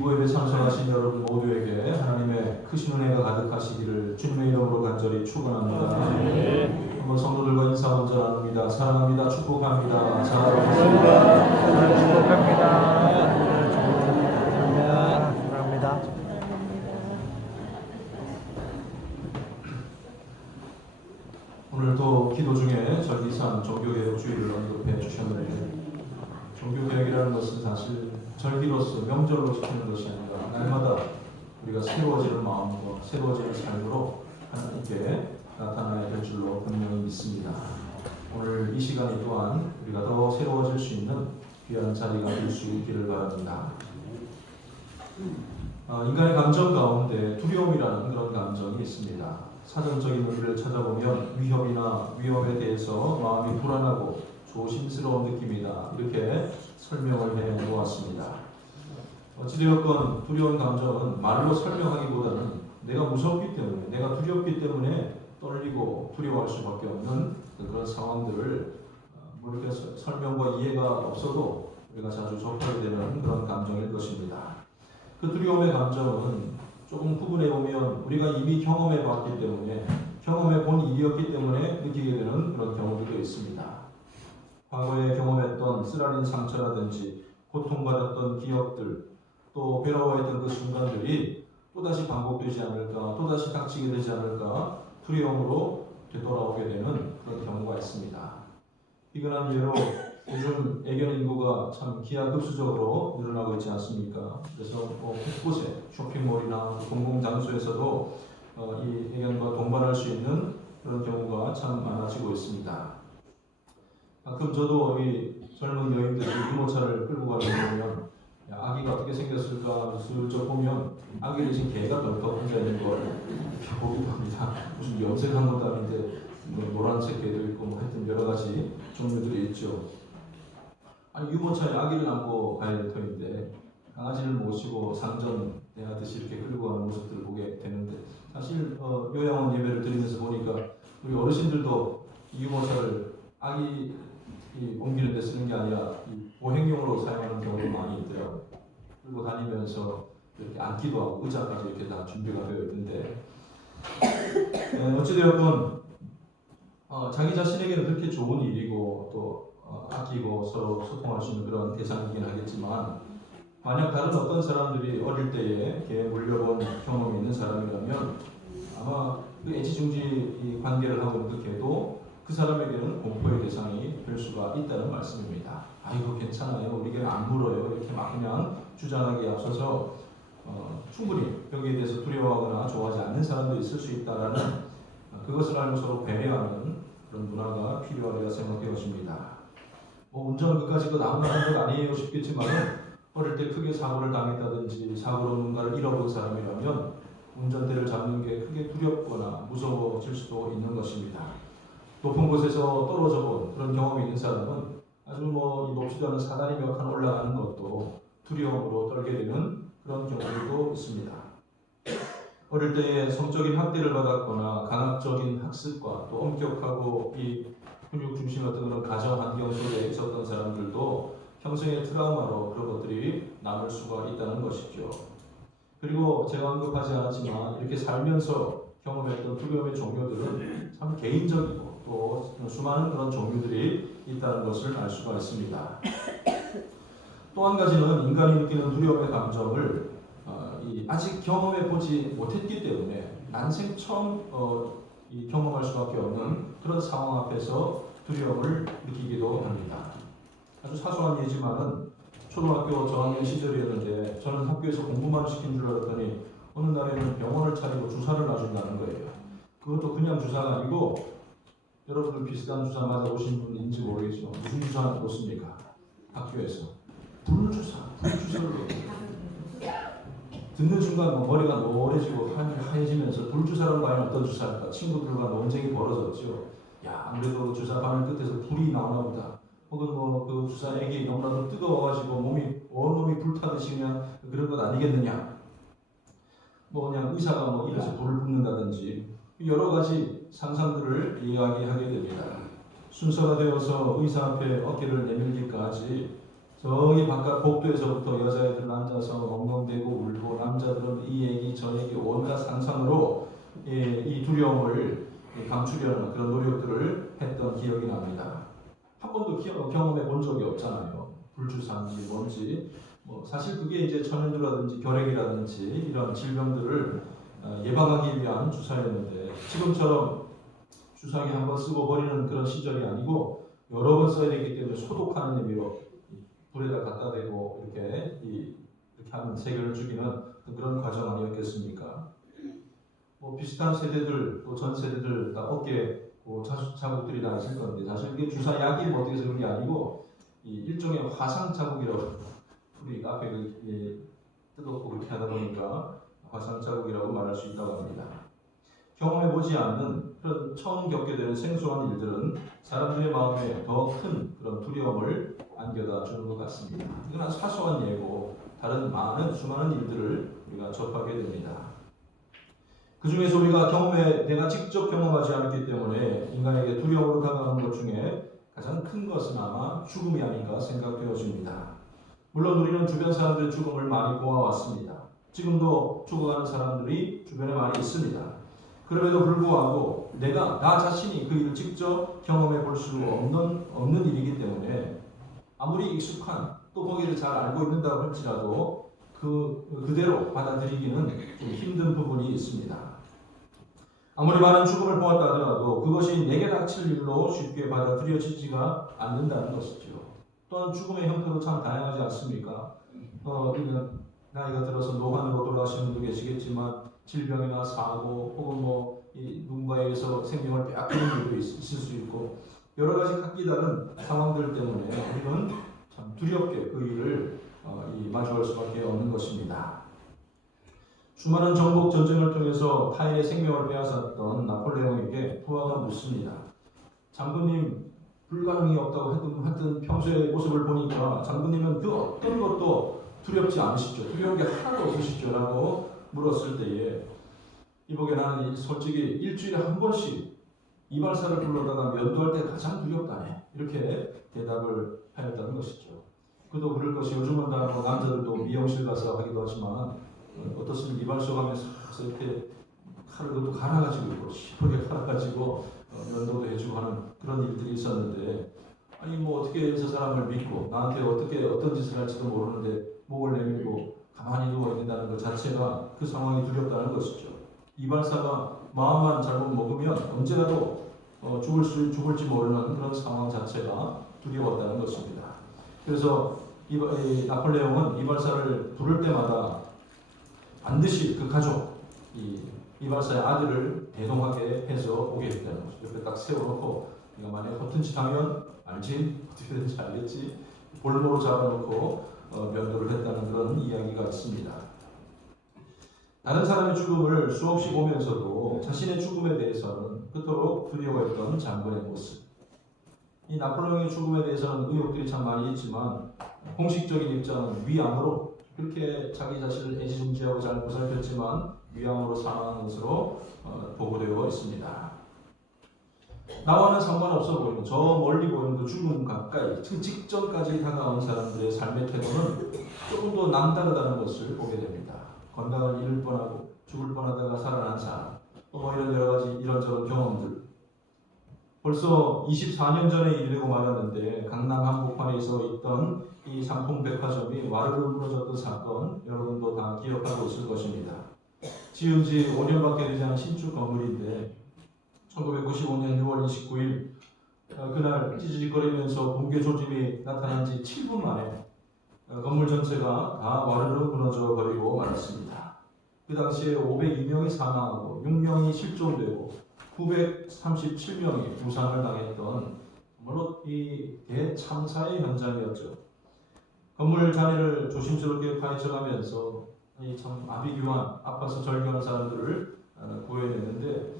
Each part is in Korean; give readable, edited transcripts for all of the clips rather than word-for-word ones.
기도회에 참석하신 여러분 모두에게 하나님의 크신 은혜가 가득하시기를 주님의 이름으로 간절히 축원합니다. 한번 성도들과 인사 먼저 나눕니다. 사랑합니다. 축복합니다. 사랑합니다. 축복합니다. 사랑합니다. 오늘도 기도 중에 절기상 종교개혁주의를 언급해 주셨는데, 종교개혁이라는 것은 사실 절기로서 명절로 지키는 것이 아니라 날마다 우리가 새로워지는 마음으로 새로워지는 삶으로 하나님께 나타나야 될 줄로 분명히 믿습니다. 오늘 이 시간이 또한 우리가 더 새로워질 수 있는 귀한 자리가 될 수 있기를 바랍니다. 인간의 감정 가운데 두려움이라는 그런 감정이 있습니다. 사전적인 의미를 찾아보면 위협이나 위험에 대해서 마음이 불안하고 조심스러운 느낌이다, 이렇게 설명을 해 놓았습니다. 어찌되었건 두려운 감정은 말로 설명하기보다는 내가 무섭기 때문에, 내가 두렵기 때문에 떨리고 두려워할 수밖에 없는 그런 상황들을 이렇게 설명과 이해가 없어도 우리가 자주 접하게 되는 그런 감정일 것입니다. 그 두려움의 감정은 조금 구분해 보면 우리가 이미 경험해 봤기 때문에, 경험해 본 일이었기 때문에 느끼게 되는 그런 경우도 있습니다. 과거에 경험했던 쓰라린 상처라든지 고통받았던 기억들, 또 괴로워했던 그 순간들이 또다시 반복되지 않을까, 또다시 닥치게 되지 않을까 두려움으로 되돌아오게 되는 그런 경우가 있습니다. 이근한 예로 요즘 애견 인구가 참 기하급수적으로 늘어나고 있지 않습니까? 그래서 곳곳에 쇼핑몰이나 공공장소에서도 이 애견과 동반할 수 있는 그런 경우가 참 많아지고 있습니다. 가끔 저도 이 젊은 여인들이 유모차를 끌고 가는 거 보면 아기가 어떻게 생겼을까 슬쩍 보면 아기를 지금 개가 덜컥 혼자 있는 걸 보기도 합니다. 무슨 염색한 것도 아닌데 노란색 개도 있고 하여튼 여러 가지 종류들이 있죠. 아니 유모차에 아기를 안고 갈 터인데 강아지를 모시고 상점 내하듯이 이렇게 끌고 가는 모습들을 보게 되는데, 사실 요양원 예배를 드리면서 보니까 우리 어르신들도 유모차를 아기 옮기는 데 쓰는 게 아니라 보행용으로 사용하는 경우도 많이 있더라고요. 끌고 다니면서 이렇게 앉기도 하고 의자까지 이렇게 다 준비가 되어 있는데, 어찌되었건 자기 자신에게는 그렇게 좋은 일이고 또 아끼고 서로 소통할 수 있는 그런 대상이긴 하겠지만, 만약 다른 어떤 사람들이 어릴 때에 개 물려본 경험이 있는 사람이라면 아마 그 애지중지 관계를 하고 있는 그 개도 그 사람에게는 공포의 대상이 될 수가 있다는 말씀입니다. 아이고 괜찮아요, 우리 개는 안 물어요, 이렇게 막 그냥 주장하기에 앞서서 충분히 여기에 대해서 두려워하거나 좋아하지 않는 사람도 있을 수 있다라는 그것을 알고 서로 배려하는 그런 문화가 필요하리라 생각되어집니다. 운전 그까짓 거 아무나 하는 건 아니에요 싶겠지만, 어릴 때 크게 사고를 당했다든지 사고로 뭔가를 잃어본 사람이라면 운전대를 잡는 게 크게 두렵거나 무서워질 수도 있는 것입니다. 높은 곳에서 떨어져 본 그런 경험이 있는 사람은 아주 높지도 않은 사다리 몇 칸 올라가는 것도 두려움으로 떨게 되는 그런 경우도 있습니다. 어릴 때에 성적인 학대를 받았거나 강압적인 학습과 또 엄격하고 이 훈육 중심 어떤 그런 가정 환경 속에 있었던 사람들도 평생의 트라우마로 그런 것들이 남을 수가 있다는 것이죠. 그리고 제가 언급하지 않았지만 이렇게 살면서 경험했던 두려움의 종류들은 참 개인적이고 또 수많은 그런 종류들이 있다는 것을 알 수가 있습니다. 또 한 가지는 인간이 느끼는 두려움의 감정을 아직 경험해 보지 못했기 때문에 난생 처음 경험할 수밖에 없는 그런 상황 앞에서 두려움을 느끼기도 합니다. 아주 사소한 예지만은 초등학교 저학년 시절이었는데 저는 학교에서 공부만 시킨 줄 알았더니 어느 날에는 병원을 차리고 주사를 놔준다는 거예요. 그것도 그냥 주사가 아니고, 여러분들 비슷한 주사 맞아보신 분인지 모르겠지만 무슨 주사 놓습니까? 학교에서 불주사를 듣는 순간 머리가 노래지고 하얘지면서 불주사라는 과연 어떤 주사일까? 친구들과 논쟁이 벌어졌죠. 야, 아무래도 주사바늘 끝에서 불이 나오나 보다. 혹은 그 주사액이 너무나도 뜨거워가지고 온몸이 불타듯이 그냥 그런 것 아니겠느냐. 그냥 의사가 입에서 불을 뿜는다든지 여러 가지 상상들을 이야기하게 됩니다. 순서가 되어서 의사 앞에 어깨를 내밀기까지 저기 바깥 복도에서부터 여자애들 앉아서 엉엉대고 이 얘기 저 얘기 온갖 상상으로 이 두려움을 감추려는 그런 노력들을 했던 기억이 납니다. 한 번도 경험해 본 적이 없잖아요. 불주사인지 뭔지 사실 그게 이제 천연두라든지 결핵이라든지 이런 질병들을 예방하기 위한 주사였는데 지금처럼 주사기 한 번 쓰고 버리는 그런 시절이 아니고 여러 번 써야 되기 때문에 소독하는 의미로 불에다 갖다 대고 이렇게 하는 세균을 죽이는 그런 과정 아니었겠습니까? 비슷한 세대들 또 전 세대들 다 어깨에 자국들이 다 있을 건데 사실 이게 주사약이 어떻게 해서 그런 게 아니고 일종의 화상 자국이라고 우리 앞에 뜨겁고 그렇게 하다 보니까 화상 자국이라고 말할 수 있다고 합니다. 경험해 보지 않는 그런 처음 겪게 되는 생소한 일들은 사람들의 마음에 더 큰 그런 두려움을 안겨다 주는 것 같습니다. 이건 아주 사소한 예고 다른 수많은 일들을 우리가 접하게 됩니다. 그 중에서 우리가 내가 직접 경험하지 않았기 때문에 인간에게 두려움으로 다가오는 것 중에 가장 큰 것은 아마 죽음이 아닌가 생각되어집니다. 물론 우리는 주변 사람들의 죽음을 많이 보아왔습니다. 지금도 죽어가는 사람들이 주변에 많이 있습니다. 그럼에도 불구하고 나 자신이 그 일을 직접 경험해 볼 수 없는 일이기 때문에 아무리 익숙한 또 거기를 잘 알고 있는다고 할지라도 그대로 받아들이기는 좀 힘든 부분이 있습니다. 아무리 많은 죽음을 보았다 하더라도 그것이 내게 닥칠 일로 쉽게 받아들여지지가 않는다는 것이죠. 또한 죽음의 형태도 참 다양하지 않습니까? 나이가 들어서 노환으로 돌아가시는 분도 계시겠지만 질병이나 사고 혹은 누군가에 의해서 생명을 빼앗기는 일도 있을 수 있고 여러 가지 각기 다른 상황들 때문에 우리는 참 두렵게 그 일을 마주할 수밖에 없는 것입니다. 수많은 정복 전쟁을 통해서 타인의 생명을 빼앗았던 나폴레옹에게 부하가 묻습니다. 장군님 불가능이 없다고 하여튼 평소의 모습을 보니까 장군님은 그 어떤 것도 두렵지 않으시죠? 두려운 게 하나도 없으시죠? 라고 물었을 때에 이보게 나는 솔직히 일주일에 한 번씩 이발사를 불러다가 면도할 때 가장 두렵다네 이렇게 대답을 하였다는 것이죠. 그도 그럴 것이 요즘은 다 남자들도 미용실 가서 하기도 하지만 어떻습니까? 이발소 가면서 이렇게 칼을 그것도 갈아가지고 시퍼게 갈아가지고 면도도 해주고 하는 그런 일들이 있었는데 어떻게 저 사람을 믿고 나한테 어떤 짓을 할지도 모르는데 목을 내밀고 가만히 누워 있는다는 것 자체가 그 상황이 두렵다는 것이죠. 이발사가 마음만 잘못 먹으면 언제라도 죽을지 모르는 그런 상황 자체가 두려웠다는 것입니다. 그래서 나폴레옹은 이발사를 부를 때마다 반드시 그 가족, 이발사의 아들을 대동하게 해서 오게 했다는 거죠. 옆에 딱 세워놓고 네가 만약에 허튼 짓 하면 알지? 어떻게 되는지 알겠지? 볼모로 잡아놓고 면도를 했다는 그런 이야기가 있습니다. 다른 사람의 죽음을 수없이 보면서도 자신의 죽음에 대해서는 그토록 두려워했던 장군의 모습. 이 나폴레옹의 죽음에 대해서는 의혹들이 참 많이 있지만 공식적인 입장은 위암으로 그렇게 자기 자신을 애지중지하고 잘 보살폈지만 위암으로 사망한 것으로 보고되어 있습니다. 나와는 상관없어 보이는 저 멀리 보이는 그 죽음 가까이 그 직전까지 다가온 사람들의 삶의 태도는 조금 더 남다르다는 것을 보게 됩니다. 건강을 잃을 뻔하고 죽을 뻔하다가 살아난 사람 이런 여러 가지 이런저런 경험들 벌써 24년 전의 일이라고 말하는데 강남 한복판에서 있던 이 상품백화점이 와르르 무너졌던 사건 여러분도 다 기억하고 있을 것입니다. 지은 지 5년밖에 되지 않은 신축 건물인데 1995년 6월 29일 그날 찌직거리면서 붕괴 조짐이 나타난 지 7분 만에 건물 전체가 다 와르르 무너져 버리고 말았습니다. 그 당시에 502명이 사망하고 6명이 실종되고 937명이 부상을 당했던 정말로 이 대참사의 현장이었죠. 건물 잔해를 조심스럽게 파헤쳐가면서 참 아비규환, 아파서 절규하는 사람들을 구해내는데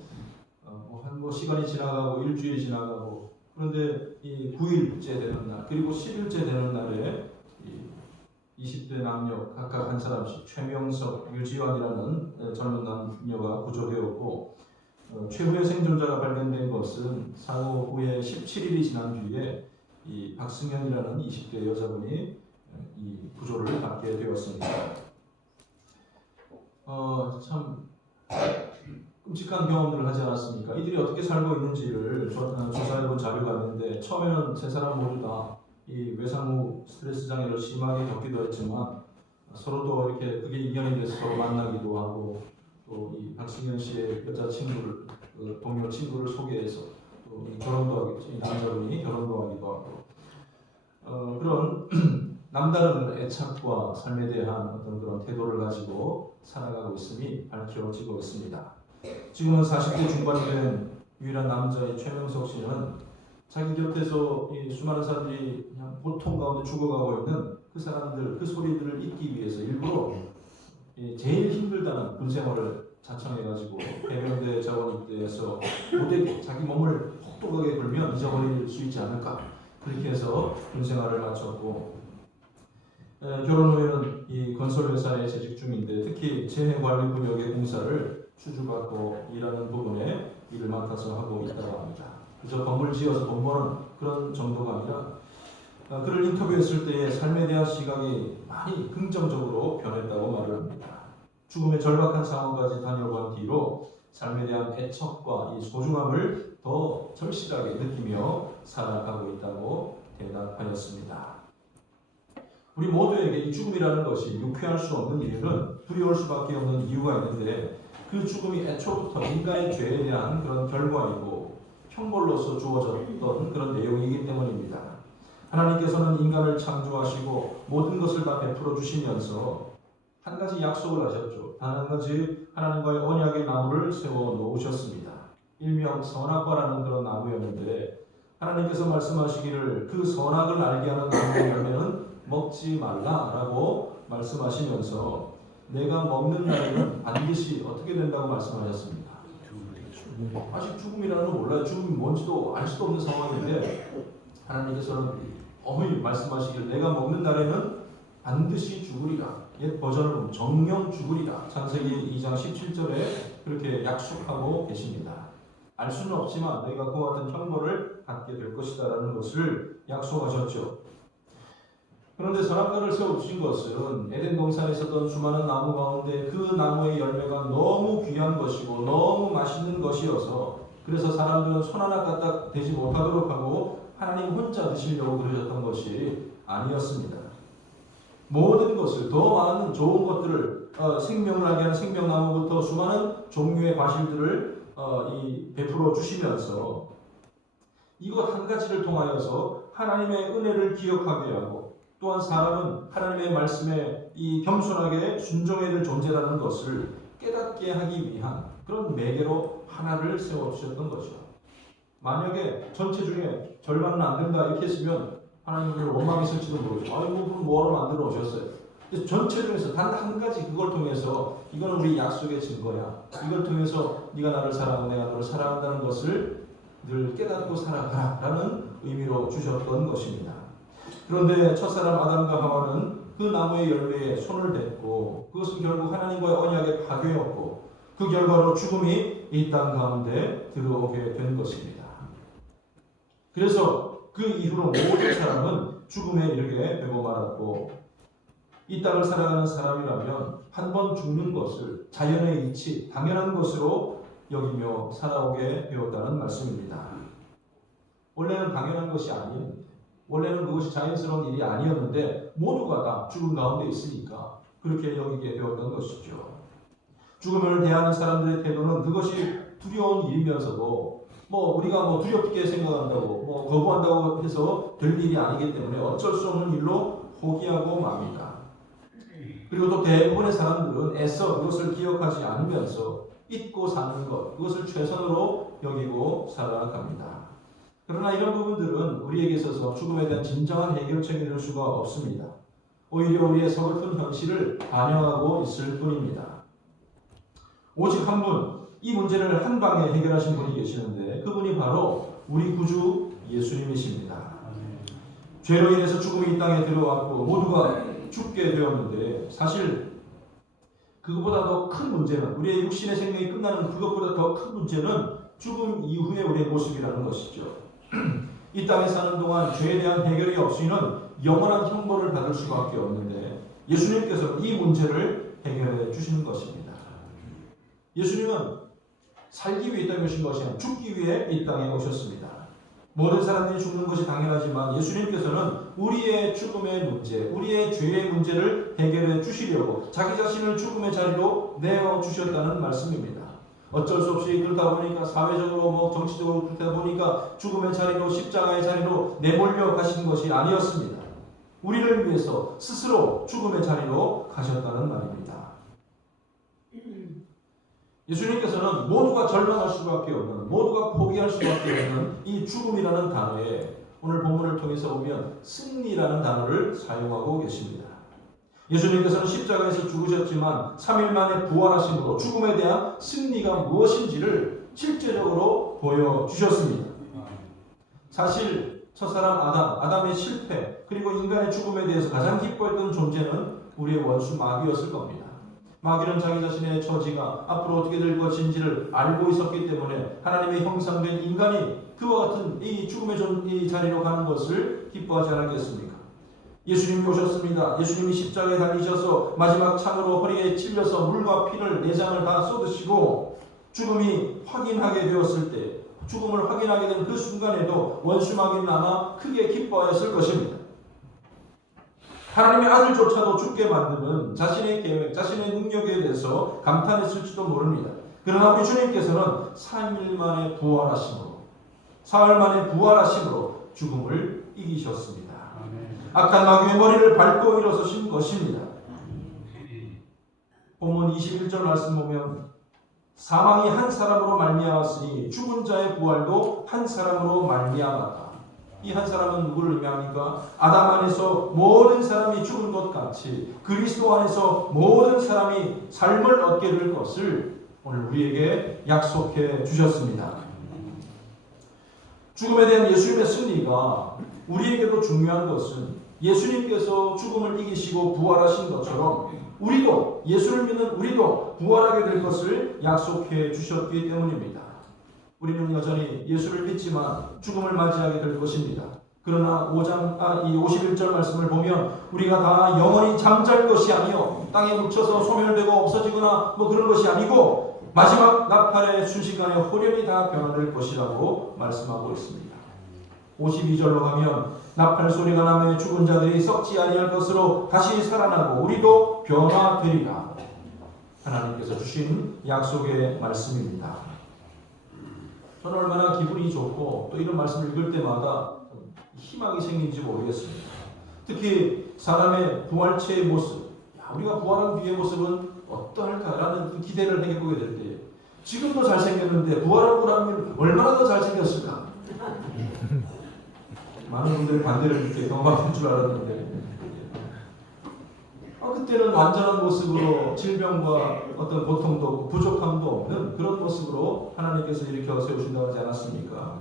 시간이 지나가고 일주일이 지나가고 그런데 이 9일째 되는 날 그리고 10일째 되는 날에 20대 남녀 각각 한 사람씩 최명석, 유지환이라는 젊은 남녀가 구조되었고 최후의 생존자가 발견된 것은 사고 후에 17일이 지난 뒤에 이 박승현이라는 20대 여자분이 이 구조를 받게 되었습니다. 참 끔찍한 경험들을 하지 않았습니까? 이들이 어떻게 살고 있는지를 조사해본 자료가 있는데, 처음에는 세 사람 모두 다 이 외상후 스트레스 장애를 심하게 겪기도 했지만 서로도 이렇게 그게 인연이 돼서 서로 만나기도 하고, 또 이 박승현 씨의 여자 친구를, 동료 친구를 소개해서 또 결혼도 하겠죠. 이 남자분이 결혼도 하기도 하고, 그런 남다른 애착과 삶에 대한 어떤 그런 태도를 가지고 살아가고 있음이 밝혀지고 있습니다. 지금은 40대 중반이 된 유일한 남자의 최명석 씨는 자기 곁에서 이 수많은 사람들이 그냥 고통 가운데 죽어가고 있는 그 사람들, 그 소리들을 잊기 위해서 일부러 제일 힘들다는 군 생활을 자청해가지고 해병대 자원 입대해서 무대 자기 몸을 혹독하게 굴면 잊어버릴 수 있지 않을까, 그렇게 해서 군 생활을 마쳤고, 결혼 후에는 이 건설 회사에 재직 중인데 특히 재해관리구역의 공사를 추주받고 일하는 부분에 일을 맡아서 하고 있다고 합니다. 그저 건물 지어서 돈 버는 그런 정도가 아니라 그를 인터뷰했을 때의 삶에 대한 시각이 많이 긍정적으로 변했다고 말을 합니다. 죽음의 절박한 상황까지 다녀간 뒤로 삶에 대한 애착과 이 소중함을 더 절실하게 느끼며 살아가고 있다고 대답하였습니다. 우리 모두에게 이 죽음이라는 것이 유쾌할 수 없는 이유는 두려울 수밖에 없는 이유가 있는데, 그 죽음이 애초부터 인간의 죄에 대한 그런 결과이고 형벌로서 주어졌던 그런 내용이기 때문입니다. 하나님께서는 인간을 창조하시고 모든 것을 다 베풀어 주시면서 한 가지 약속을 하셨죠. 단 한 가지 하나님과의 언약의 나무를 세워 놓으셨습니다. 일명 선악과라는 그런 나무였는데, 하나님께서 말씀하시기를 그 선악을 알게 하는 나무의 열매는 먹지 말라라고 말씀하시면서 내가 먹는 날에는 반드시 어떻게 된다고 말씀하셨습니다. 아직 죽음이라는 걸 몰라요. 죽음이 뭔지도 알 수도 없는 상황인데 하나님께서는 어머니 말씀하시기를 내가 먹는 날에는 반드시 죽으리라. 옛 버전을 보면 정령 죽으리라. 창세기 2장 17절에 그렇게 약속하고 계십니다. 알 수는 없지만 너희가 그와 같은 형벌을 받게 될 것이다 라는 것을 약속하셨죠. 그런데 선악과를 세워주신 것은 에덴 동산에 있었던 수많은 나무 가운데 그 나무의 열매가 너무 귀한 것이고 너무 맛있는 것이어서, 그래서 사람들은 손 하나 까딱 대지 못하도록 하고 하나님 혼자 드시려고 그러셨던 것이 아니었습니다. 모든 것을, 더 많은 좋은 것들을, 생명을 하게 하는 생명나무부터 수많은 종류의 과실들을 베풀어 주시면서 이것 한 가지를 통하여서 하나님의 은혜를 기억하게 하고, 또한 사람은 하나님의 말씀에 이 겸손하게 순종해야 될 존재라는 것을 깨닫게 하기 위한 그런 매개로 하나를 세워주셨던 거죠. 만약에 전체 중에 절반은 안 된다 이렇게 했으면 하나님을 원망했을지도 모르죠. 아이고 그럼 뭐하러 만들어 오셨어요. 전체 중에서 단 한 가지, 그걸 통해서 이거는 우리 약속의 증거야. 이걸 통해서 네가 나를 사랑하고 내가 너를 사랑한다는 것을 늘 깨닫고 살아가라 라는 의미로 주셨던 것입니다. 그런데 첫사람 아담과 하와는 그 나무의 열매에 손을 댔고 그것은 결국 하나님과의 언약의 파괴였고 그 결과로 죽음이 이 땅 가운데 들어오게 된 것입니다. 그래서 그 이후로 모든 사람은 죽음에 이르게 되고 말았고, 이 땅을 살아가는 사람이라면 한 번 죽는 것을 자연의 이치, 당연한 것으로 여기며 살아오게 되었다는 말씀입니다. 원래는 당연한 것이 아닌, 원래는 그것이 자연스러운 일이 아니었는데 모두가 다 죽음 가운데 있으니까 그렇게 여기게 되었던 것이죠. 죽음을 대하는 사람들의 태도는 그것이 두려운 일이면서도 우리가 두렵게 생각한다고 거부한다고 해서 될 일이 아니기 때문에 어쩔 수 없는 일로 포기하고 맙니다. 그리고 또 대부분의 사람들은 애써 그것을 기억하지 않으면서 잊고 사는 것, 그것을 최선으로 여기고 살아갑니다. 그러나 이런 부분들은 우리에게 있어서 죽음에 대한 진정한 해결책이 될 수가 없습니다. 오히려 우리의 서글픈 현실을 반영하고 있을 뿐입니다. 오직 한 분, 이 문제를 한 방에 해결하신 분이 계시는데 그분이 바로 우리 구주 예수님이십니다. 죄로 인해서 죽음이 이 땅에 들어왔고 모두가 죽게 되었는데, 사실 그것보다 더 큰 문제는, 우리의 육신의 생명이 끝나는 그것보다 더 큰 문제는 죽음 이후의 우리의 모습이라는 것이죠. 이 땅에 사는 동안 죄에 대한 해결이 없이는 영원한 형벌을 받을 수밖에 없는데 예수님께서 이 문제를 해결해 주시는 것입니다. 예수님은 살기 위해 이 땅에 오신 것이 아니라 죽기 위해 이 땅에 오셨습니다. 모든 사람들이 죽는 것이 당연하지만 예수님께서는 우리의 죽음의 문제, 우리의 죄의 문제를 해결해 주시려고 자기 자신을 죽음의 자리로 내어 주셨다는 말씀입니다. 어쩔 수 없이 그러다 보니까 사회적으로 정치적으로 그러다 보니까 죽음의 자리로 십자가의 자리로 내몰려 가신 것이 아니었습니다. 우리를 위해서 스스로 죽음의 자리로 가셨다는 말입니다. 예수님께서는 모두가 절망할 수밖에 없는, 모두가 포기할 수밖에 없는 이 죽음이라는 단어에 오늘 본문을 통해서 보면 승리라는 단어를 사용하고 계십니다. 예수님께서는 십자가에서 죽으셨지만 3일 만에 부활하심으로 죽음에 대한 승리가 무엇인지를 실제적으로 보여주셨습니다. 사실 첫사람 아담의 실패 그리고 인간의 죽음에 대해서 가장 기뻐했던 존재는 우리의 원수 마귀였을 겁니다. 마귀는 자기 자신의 처지가 앞으로 어떻게 될 것인지를 알고 있었기 때문에 하나님의 형상된 인간이 그와 같은 이 죽음의 자리로 가는 것을 기뻐하지 않았겠습니까? 예수님이 오셨습니다. 예수님이 십자가에 달리셔서 마지막 창으로 허리에 찔려서 물과 피를 내장을 다 쏟으시고 죽음이 확인하게 되었을 때, 죽음을 확인하게 된 그 순간에도 원수 마귀는 아마 크게 기뻐하였을 것입니다. 하나님의 아들조차도 죽게 만드는 자신의 계획, 자신의 능력에 대해서 감탄했을지도 모릅니다. 그러나 우리 주님께서는 3일 만에 부활하심으로, 사흘 만에 부활하심으로 죽음을 이기셨습니다. 악한 마귀의 머리를 밟고 일어서신 것입니다. 본문 21절 말씀 보면 사망이 한 사람으로 말미암았으니 죽은 자의 부활도 한 사람으로 말미암았다. 이 한 사람은 누구를 의미합니까? 아담 안에서 모든 사람이 죽은 것 같이 그리스도 안에서 모든 사람이 삶을 얻게 될 것을 오늘 우리에게 약속해 주셨습니다. 죽음에 대한 예수님의 승리가 우리에게도 중요한 것은 예수님께서 죽음을 이기시고 부활하신 것처럼 우리도, 예수를 믿는 우리도 부활하게 될 것을 약속해 주셨기 때문입니다. 우리는 여전히 예수를 믿지만 죽음을 맞이하게 될 것입니다. 그러나 51절 말씀을 보면 우리가 다 영원히 잠잘 것이 아니요 땅에 묻혀서 소멸되고 없어지거나 그런 것이 아니고 마지막 나팔의 순식간에 호련히 다 변화될 것이라고 말씀하고 있습니다. 52절로 가면 나팔 소리가 나며 죽은 자들이 썩지 아니할 것으로 다시 살아나고 우리도 변화되리라. 하나님께서 주신 약속의 말씀입니다. 저는 얼마나 기분이 좋고 또 이런 말씀을 읽을 때마다 희망이 생긴지 모르겠습니다. 특히 사람의 부활체의 모습, 우리가 부활한 뒤의 모습은 어떠할까라는 기대를 해보게 될 때 지금도 잘생겼는데 부활하고 나면 얼마나 더 잘생겼을까? 많은 분들이 반대를 이렇게 경험할 줄 알았는데 그때는 완전한 모습으로 질병과 어떤 고통도 없고 부족함도 없는 그런 모습으로 하나님께서 일으켜 세우신다고 하지 않았습니까?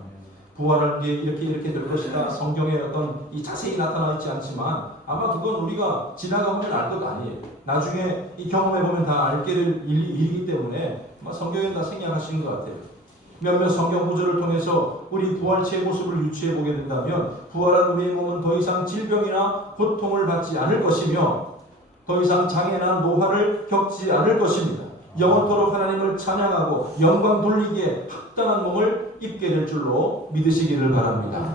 부활할 게 이렇게 될 것이다. 성경에 어떤 이 자세히 나타나 있지 않지만 아마 그건 우리가 지나가보면 알 것 아니에요. 나중에 이 경험해 보면 다 알게 될 일이기 때문에 아마 성경에 다 생략하신 것 같아요. 몇몇 성경 구절을 통해서 우리 부활체의 모습을 유추해 보게 된다면 부활한 우리의 몸은 더 이상 질병이나 고통을 받지 않을 것이며 더 이상 장애나 노화를 겪지 않을 것입니다. 영원토록 하나님을 찬양하고 영광 돌리기에 합당한 몸을 입게 될 줄로 믿으시기를 바랍니다.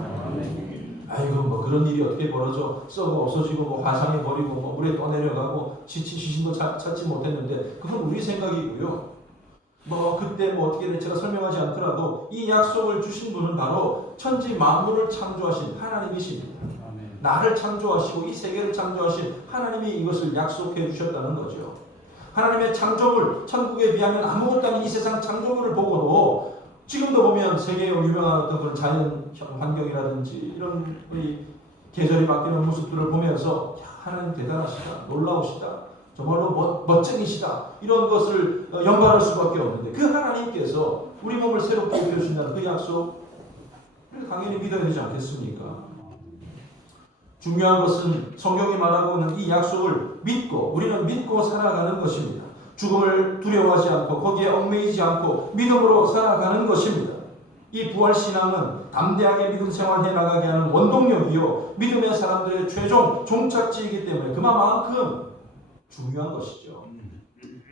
아이고 그런 일이 어떻게 벌어져 썩어 없어지고 화상해 버리고 물에 떠내려가고 지친 거 찾지 못했는데 그건 우리 생각이고요. 그때 어떻게 될지 제가 설명하지 않더라도 이 약속을 주신 분은 바로 천지 만물을 창조하신 하나님이십니다. 나를 창조하시고 이 세계를 창조하신 하나님이 이것을 약속해 주셨다는 거죠. 하나님의 창조물, 천국에 비하면 아무것도 아닌 이 세상 창조물을 보고도 지금도 보면 세계에 유명한 어떤 그런 자연 환경이라든지 이런 계절이 바뀌는 모습들을 보면서 하나님 대단하시다, 놀라우시다, 정말로 멋쟁이시다 이런 것을 연발할 수밖에 없는데 그 하나님께서 우리 몸을 새롭게 입혀주신다는 그 약속 당연히 믿어야 되지 않겠습니까? 중요한 것은 성경이 말하고 있는 이 약속을 믿고 우리는 믿고 살아가는 것입니다. 죽음을 두려워하지 않고 거기에 얽매이지 않고 믿음으로 살아가는 것입니다. 이 부활신앙은 담대하게 믿음 생활해 나가게 하는 원동력이요 믿음의 사람들의 최종 종착지이기 때문에 그만큼 중요한 것이죠.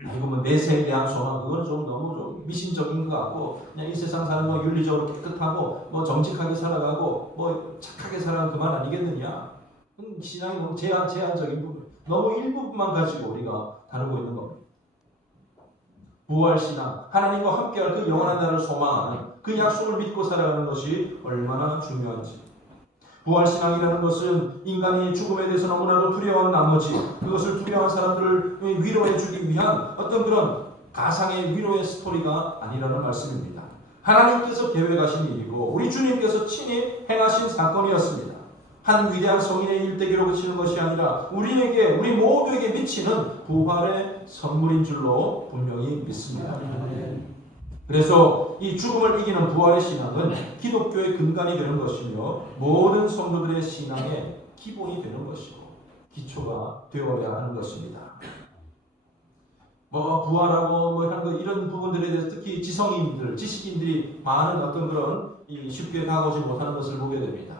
이거 뭐 내세에 대한 소망, 그건 좀 너무 좀 미신적인 것 같고, 그냥 이 세상 사는 거 윤리적으로 깨끗하고 뭐 정직하게 살아가고 뭐 착하게 살아가는 그만 아니겠느냐? 신앙이 너무 제한적인 부분, 너무 일부분만 가지고 우리가 다루고 있는 겁니다. 부활신앙, 하나님과 함께할 그 영원한 날을 소망하는 그 약속을 믿고 살아가는 것이 얼마나 중요한지. 부활신앙이라는 것은 인간이 죽음에 대해서 너무나도 두려워한 나머지 그것을 두려워한 사람들을 위로해 주기 위한 어떤 그런 가상의 위로의 스토리가 아니라는 말씀입니다. 하나님께서 계획하신 일이고 우리 주님께서 친히 행하신 사건이었습니다. 한 위대한 성인의 일대기로 그치는 것이 아니라 우리 모두에게 미치는 부활의 선물인 줄로 분명히 믿습니다. 그래서 이 죽음을 이기는 부활의 신앙은 기독교의 근간이 되는 것이며 모든 성도들의 신앙의 기본이 되는 것이고 기초가 되어야 하는 것입니다. 부활하고 이런 부분들에 대해서 특히 지성인들, 지식인들이 많은 어떤 그런 쉽게 다가오지 못하는 것을 보게 됩니다.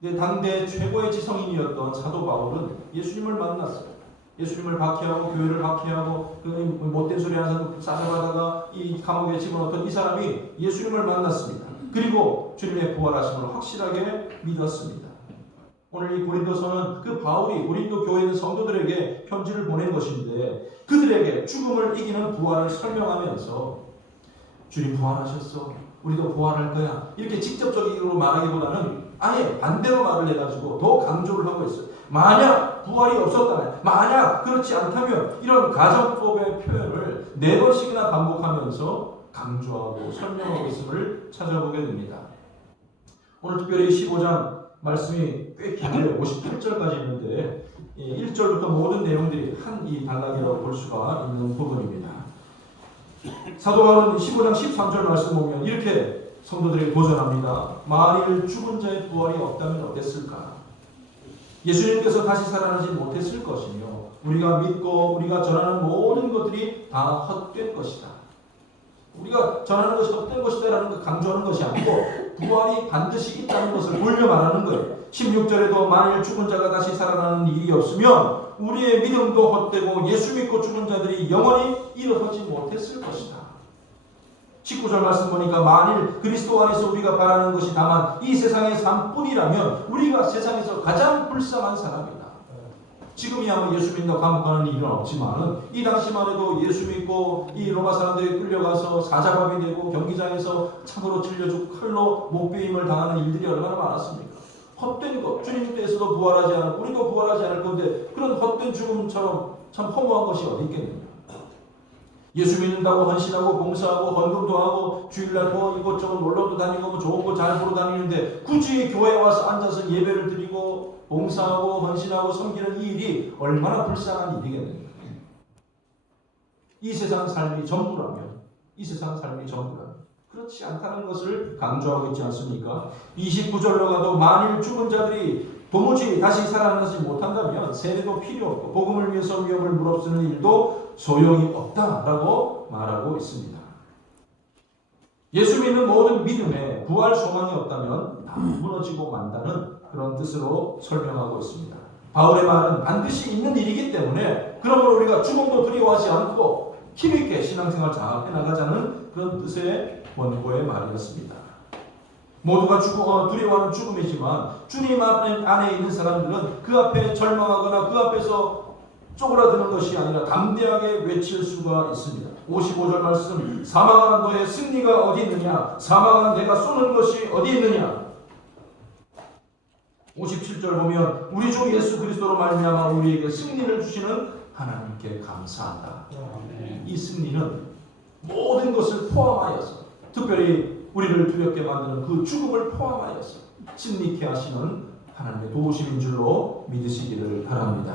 근데 당대 최고의 지성인이었던 사도 바울은 예수님을 만났어요. 예수님을 박해하고 교회를 박해하고 그 못된 소리 하는 사람 싸잡아다가 이 감옥에 집어넣었던 이 사람이 예수님을 만났습니다. 그리고 주님의 부활하심을 확실하게 믿었습니다. 오늘 이 고린도서는 그 바울이 고린도 교회에 있는 성도들에게 편지를 보낸 것인데 그들에게 죽음을 이기는 부활을 설명하면서 주님 부활하셨어, 우리도 부활할 거야, 이렇게 직접적으로 말하기보다는 아예 반대로 말을 해가지고 더 강조를 하고 있어요. 만약 부활이 없었다면, 만약 그렇지 않다면, 이런 가정법의 표현을 4번씩이나 반복하면서 강조하고 설명하고 있음을 찾아보게 됩니다. 오늘 특별히 15장 말씀이 꽤 긴데요. 58절까지 있는데 1절부터 모든 내용들이 한 이 단락이라고 볼 수가 있는 부분입니다. 사도 바울은 15장 13절 말씀 보면 이렇게 성도들에게 도전합니다. 만일 죽은 자의 부활이 없다면 어땠을까? 예수님께서 다시 살아나지 못했을 것이며 우리가 믿고 우리가 전하는 모든 것들이 다 헛된 것이다. 우리가 전하는 것이 헛된 것이다라는 걸 강조하는 것이 아니고 부활이 반드시 있다는 것을 돌려 말하는 거예요. 16절에도 만일 죽은 자가 다시 살아나는 일이 없으면 우리의 믿음도 헛되고 예수 믿고 죽은 자들이 영원히 일어서지 못했을 것이다. 19절 말씀 보니까 만일 그리스도 안에서 우리가 바라는 것이 다만 이 세상의 삶뿐이라면 우리가 세상에서 가장 불쌍한 사람이다. 지금이야 뭐 예수 믿는다고 감옥 가는 일은 없지만 이 당시만 해도 예수 믿고 이 로마 사람들이 끌려가서 사자밥이 되고 경기장에서 참으로 찔려주고 칼로 목베임을 당하는 일들이 얼마나 많았습니까? 헛된 것, 주님께서도 부활하지 않고 우리도 부활하지 않을 건데 그런 헛된 죽음처럼 참 허무한 것이 어디 있겠느냐. 예수 믿는다고 헌신하고 봉사하고 헌금도 하고 주일날 이것저것 놀러도 다니고 좋은 거 잘 보러 다니는데 굳이 교회에 와서 앉아서 예배를 드리고 봉사하고 헌신하고 섬기는 이 일이 얼마나 불쌍한 일이겠느냐. 이 세상 삶이 전부라면 그렇지 않다는 것을 강조하고 있지 않습니까? 29절로 가도 만일 죽은 자들이 도무지 다시 살아나지 못한다면 세례도 필요 없고 복음을 위해서 위험을 무릅쓰는 일도 소용이 없다라고 말하고 있습니다. 예수 믿는 모든 믿음에 부활 소망이 없다면 다 무너지고 만다는 그런 뜻으로 설명하고 있습니다. 바울의 말은 반드시 있는 일이기 때문에 그러므로 우리가 죽음도 두려워하지 않고 힘있게 신앙생활 잘 해나가자는 그런 뜻의 원고의 말이었습니다. 모두가 두려워하는 죽음이지만 주님 안에 있는 사람들은 그 앞에 절망하거나 그 앞에서 쪼그라드는 것이 아니라 담대하게 외칠 수가 있습니다. 55절 말씀, 사망한 너의 승리가 어디 있느냐? 사망한 내가 쏘는 것이 어디 있느냐? 57절 보면 우리 주 예수 그리스도로 말미암아 우리에게 승리를 주시는 하나님께 감사한다. 이 승리는 모든 것을 포함하여서 특별히 우리를 두렵게 만드는 그 죽음을 포함하여서 승리케 하시는 하나님의 도우심인 줄로 믿으시기를 바랍니다.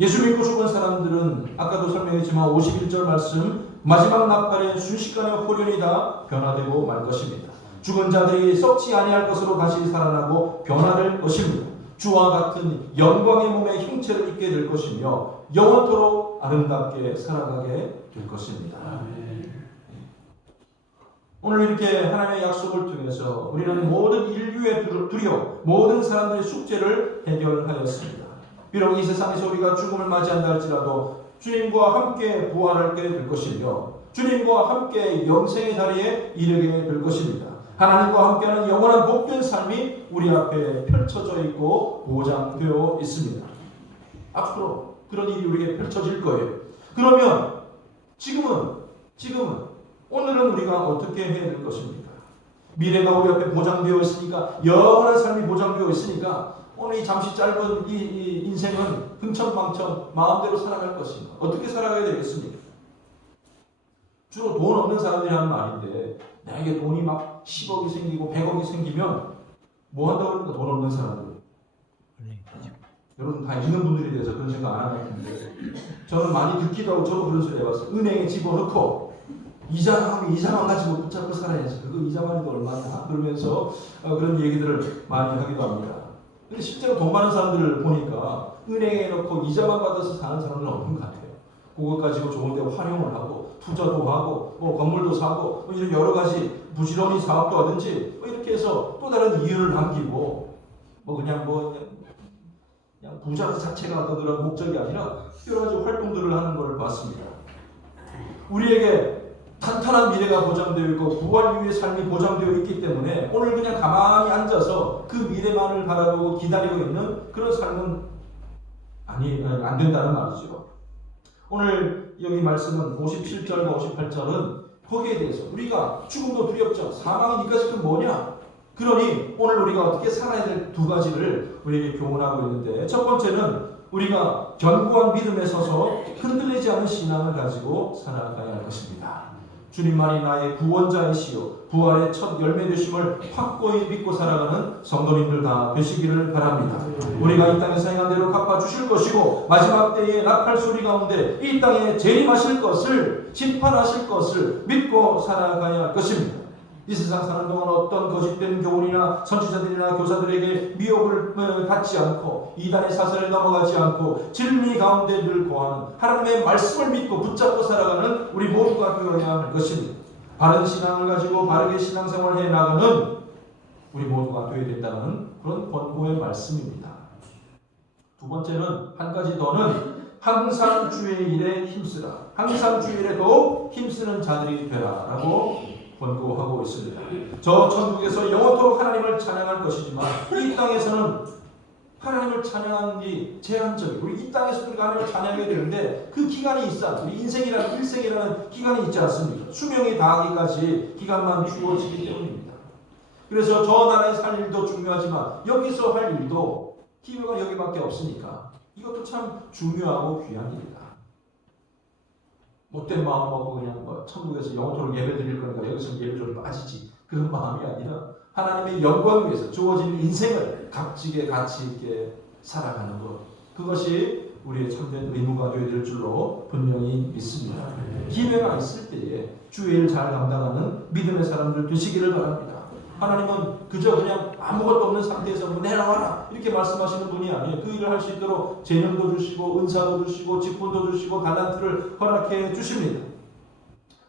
예수 믿고 죽은 사람들은 아까도 설명했지만 51절 말씀 마지막 napal에 순식간에 홀연히 다 변화되고 말 것입니다. 죽은 자들이 썩지 아니할 것으로 다시 살아나고 변화될 것입니다. 주와 같은 영광의 몸의 형체를 입게 될 것이며 영원토록 아름답게 살아가게 될 것입니다. 오늘 이렇게 하나님의 약속을 통해서 우리는 모든 인류의 두려움, 모든 사람들의 숙제를 해결하였습니다. 비록 이 세상에서 우리가 죽음을 맞이한다 할지라도 주님과 함께 부활하게 될 것이며 주님과 함께 영생의 자리에 이르게 될 것입니다. 하나님과 함께하는 영원한 복된 삶이 우리 앞에 펼쳐져 있고 보장되어 있습니다. 앞으로 그런 일이 우리에게 펼쳐질 거예요. 그러면 지금은 오늘은 우리가 어떻게 해야 될 것입니까? 미래가 우리 앞에 보장되어 있으니까, 영원한 삶이 보장되어 있으니까 오늘 이 잠시 짧은 이 인생은 흥청망청 마음대로 살아갈 것인가? 어떻게 살아가야 되겠습니까? 주로 돈 없는 사람들이 하는 말인데, 나에게 돈이 막 10억이 생기고 100억이 생기면 뭐 한다고 그럽니까? 돈 없는 사람들. 여러분 다 있는 분들에 대해서 그런 생각 안 하는 건데, 저는 많이 듣기도 하고 저도 그런 소리 해봤어요. 은행에 집어넣고 이자만 가지고 붙잡고 살아야지. 그거 이자만 해도 얼마냐? 그러면서 그런 얘기들을 많이 하기도 합니다. 근데 실제로 돈 많은 사람들을 보니까 은행에 넣고 이자만 받아서 사는 사람들은 없는 것 같아요. 그거 가지고 좋은 데 활용을 하고 투자도 하고 건물도 사고 이런 여러 가지 부지런히 사업도 하든지 이렇게 해서 또 다른 이유를 남기고 그냥 부자 자체가 어떤 그런 목적이 아니라 여러 가지 활동들을 하는 것을 봤습니다. 우리에게 탄탄한 미래가 보장되어 있고 부활 이후의 삶이 보장되어 있기 때문에 오늘 그냥 가만히 앉아서 그 미래만을 바라보고 기다리고 있는 그런 삶은 안 된다는 말이죠. 오늘 여기 말씀은 57절과 58절은 거기에 대해서 우리가 죽음도 두렵죠. 사망이 니까지 그 뭐냐? 그러니 오늘 우리가 어떻게 살아야 될 두 가지를 우리에게 교훈하고 있는데, 첫 번째는 우리가 견고한 믿음에 서서 흔들리지 않은 신앙을 가지고 살아가야 할 것입니다. 주님만이 나의 구원자이시요 부활의 첫 열매 되심을 확고히 믿고 살아가는 성도님들 다 되시기를 바랍니다. 우리가 이 땅에서 행한 대로 갚아주실 것이고 마지막 때에 나팔 소리 가운데 이 땅에 재림하실 것을, 심판하실 것을 믿고 살아가야 할 것입니다. 이 세상 사는 동안 어떤 거짓된 교훈이나 선지자들이나 교사들에게 미혹을 받지 않고 이단의 사슬에 넘어가지 않고 진리 가운데 늘 거하는 하나님의 말씀을 믿고 붙잡고 살아가는 우리 모두가 되어야 할 것입니다. 바른 신앙을 가지고 바르게 신앙생활을 해나가는 우리 모두가 되어야 된다는 그런 권고의 말씀입니다. 두 번째는 한 가지 더는 항상 주의 일에 힘쓰라. 항상 주의 일에 더욱 힘쓰는 자들이 되라 라고 권고하고 있습니다. 저 천국에서 영원토록 하나님을 찬양할 것이지만 이 땅에서는 하나님을 찬양하는 게 제한적이고, 우리 이 땅에서 우리가 하나님을 찬양해야 되는데 그 기간이 있어. 우리 인생이라는 일생이라는 기간이 있지 않습니까? 수명이 다하기까지 기간만 주어지기 때문입니다. 그래서 저 나라에 살 일도 중요하지만 여기서 할 일도 기회가 여기밖에 없으니까 이것도 참 중요하고 귀한 일이다. 못된 마음 먹고 그냥 천국에서 영원토록 예배 드릴 거니까 여기서 예배 좀 빠지지, 그런 마음이 아니라 하나님의 영광을 위해서 주어진 인생을 값지게 가치 있게 살아가는 것, 그것이 우리의 참된 의무가 되어야 될 줄로 분명히 믿습니다. 기회가 있을 때에 주의 일 잘 감당하는 믿음의 사람들 되시기를 바랍니다. 하나님은 그저 그냥 아무것도 없는 상태에서 내놔라 이렇게 말씀하시는 분이 아니에요. 그 일을 할 수 있도록 재능도 주시고 은사도 주시고 직분도 주시고 달란트를 허락해 주십니다.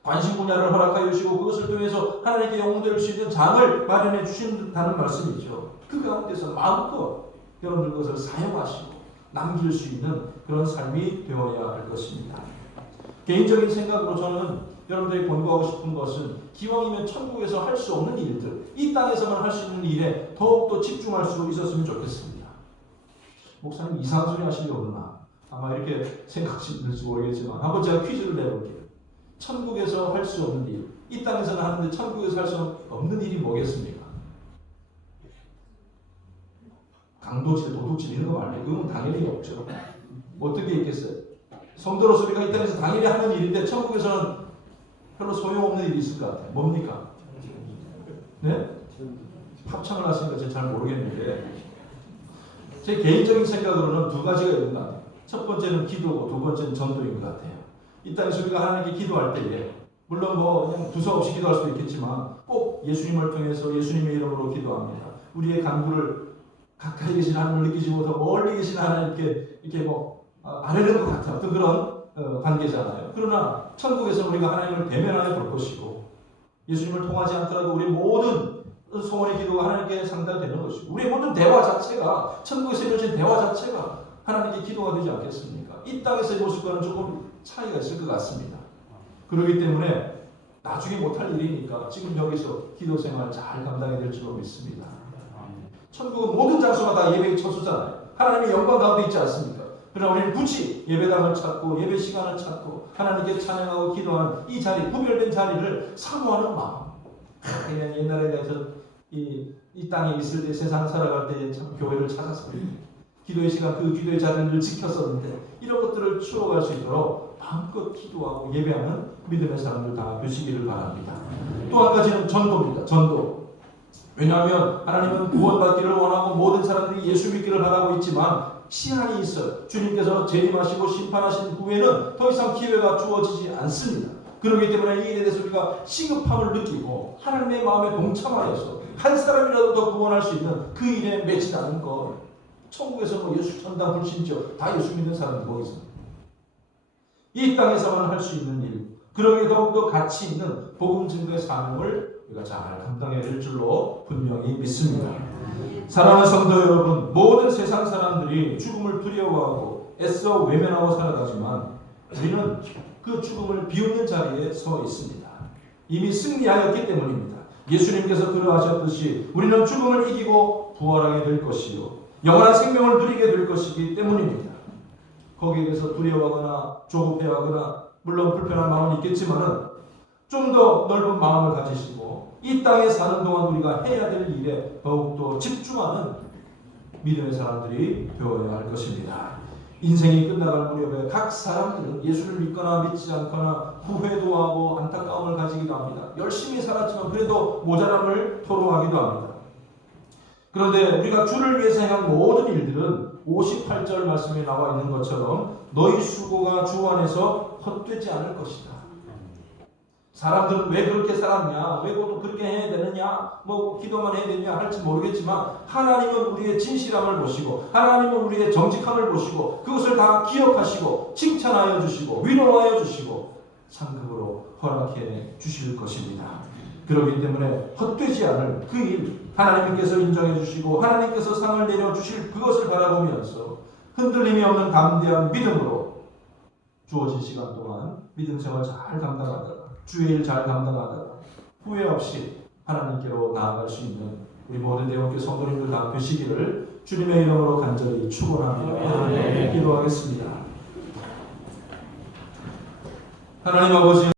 관심 분야를 허락하여 주시고 그것을 통해서 하나님께 영웅될 수 있는 장을 마련해 주신다는 말씀이죠. 그 가운데서 마음껏 여러분들 것을 사용하시고 남길 수 있는 그런 삶이 되어야 할 것입니다. 개인적인 생각으로 저는 여러분들이 권고하고 싶은 것은 기왕이면 천국에서 할 수 없는 일들, 이 땅에서만 할 수 있는 일에 더욱더 집중할 수 있었으면 좋겠습니다. 목사님 이상한 소리 하시려고 그러나 아마 이렇게 생각하시는지 모르겠지만 한번 제가 퀴즈를 내볼게요. 천국에서 할 수 없는 일, 이 땅에서는 하는데 천국에서 할 수 없는 일이 뭐겠습니까? 강도질, 도둑질 이런 거 말고 그건 당연히 없죠. 어떻게 있겠어요? 성도로서 우리가 이 땅에서 당연히 하는 일인데 천국에서는 별로 소용없는 일이 있을 것 같아요. 뭡니까? 네? 합창을 하시니까 제가 잘 모르겠는데 제 개인적인 생각으로는 두 가지가 있는 것 같아요. 첫 번째는 기도고 두 번째는 전도인 것 같아요. 이 땅에서 우리가 하나님께 기도할 때에 물론 그냥 두서없이 기도할 수도 있겠지만 꼭 예수님을 통해서 예수님의 이름으로 기도합니다. 우리의 간구를 가까이 계신 하나님을 느끼지 못하고 멀리 계신 하나님께 이렇게 아뢰는 것 같은 어떤 그런 관계잖아요. 그러나 천국에서 우리가 하나님을 대면하여 볼 것이고 예수님을 통하지 않더라도 우리 모든 소원의 기도가 하나님께 상달되는 것이고 우리의 모든 대화 자체가 천국에서 이루어진 대화 자체가 하나님께 기도가 되지 않겠습니까? 이 땅에서의 모습과는 조금 차이가 있을 것 같습니다. 그렇기 때문에 나중에 못할 일이니까 지금 여기서 기도 생활 잘 감당해야 될 줄로 믿습니다. 천국은 모든 장소가 다 예배의 처소잖아요. 하나님의 영광 가운데 있지 않습니까? 그러나 우리는 굳이 예배당을 찾고 예배 시간을 찾고 하나님께 찬양하고 기도하는 이 자리, 구별된 자리를 사모하는 마음. 그냥 옛날에 내가 이 땅에 있을 때, 세상 살아갈 때 참 교회를 찾아서 기도의 시간, 그 기도의 자리를 지켰었는데 이런 것들을 추억할 수 있도록 마음껏 기도하고 예배하는 믿음의 사람들 다 되시기를 바랍니다. 또 한 가지는 전도입니다. 전도. 왜냐하면 하나님은 구원받기를 원하고 모든 사람들이 예수 믿기를 바라고 있지만 시한이 있어요. 주님께서 재림하시고 심판하신 후에는 더 이상 기회가 주어지지 않습니다. 그렇기 때문에 이 일에 대해서 우리가 시급함을 느끼고 하나님의 마음에 동참하여서 한 사람이라도 더 구원할 수 있는 그 일에 맺히다는 것. 천국에서 뭐 예수 천당 불신죠. 다 예수 믿는 사람들 거기서. 이 땅에서만 할 수 있는 일. 그러기에 더욱더 가치 있는 복음 증거의 사명을 우리가 잘 감당해야 될 줄로 분명히 믿습니다. 사랑하는 성도 여러분, 모든 세상 사람들이 죽음을 두려워하고 애써 외면하고 살아가지만 우리는 그 죽음을 비웃는 자리에 서 있습니다. 이미 승리하였기 때문입니다. 예수님께서 그러하셨듯이 우리는 죽음을 이기고 부활하게 될 것이요 영원한 생명을 누리게 될 것이기 때문입니다. 거기에 대해서 두려워하거나 조급해하거나 물론 불편한 마음은 있겠지만은 좀 더 넓은 마음을 가지시고 이 땅에 사는 동안 우리가 해야 될 일에 더욱더 집중하는 믿음의 사람들이 되어야 할 것입니다. 인생이 끝나갈 무렵에 각 사람들은 예수를 믿거나 믿지 않거나 후회도 하고 안타까움을 가지기도 합니다. 열심히 살았지만 그래도 모자람을 토로하기도 합니다. 그런데 우리가 주를 위해서 행한 모든 일들은 58절 말씀에 나와 있는 것처럼 너희 수고가 주 안에서 헛되지 않을 것이다. 사람들은 왜 그렇게 살았냐, 왜 또 그렇게 해야 되느냐, 뭐 기도만 해야 되느냐 할지 모르겠지만 하나님은 우리의 진실함을 보시고 하나님은 우리의 정직함을 보시고 그것을 다 기억하시고 칭찬하여 주시고 위로하여 주시고 상급으로 허락해 주실 것입니다. 그렇기 때문에 헛되지 않을 그 일 하나님께서 인정해 주시고 하나님께서 상을 내려 주실 그것을 바라보면서 흔들림이 없는 담대한 믿음으로 주어진 시간 동안 믿음 생활 잘 감당하다가 주의 일 잘 감당하다가 후회 없이 하나님께로 나아갈 수 있는 우리 모든 대원교 성도님들 다 되시기를 주님의 이름으로 간절히 축원합니다. 기도하겠습니다. 하나님 아버지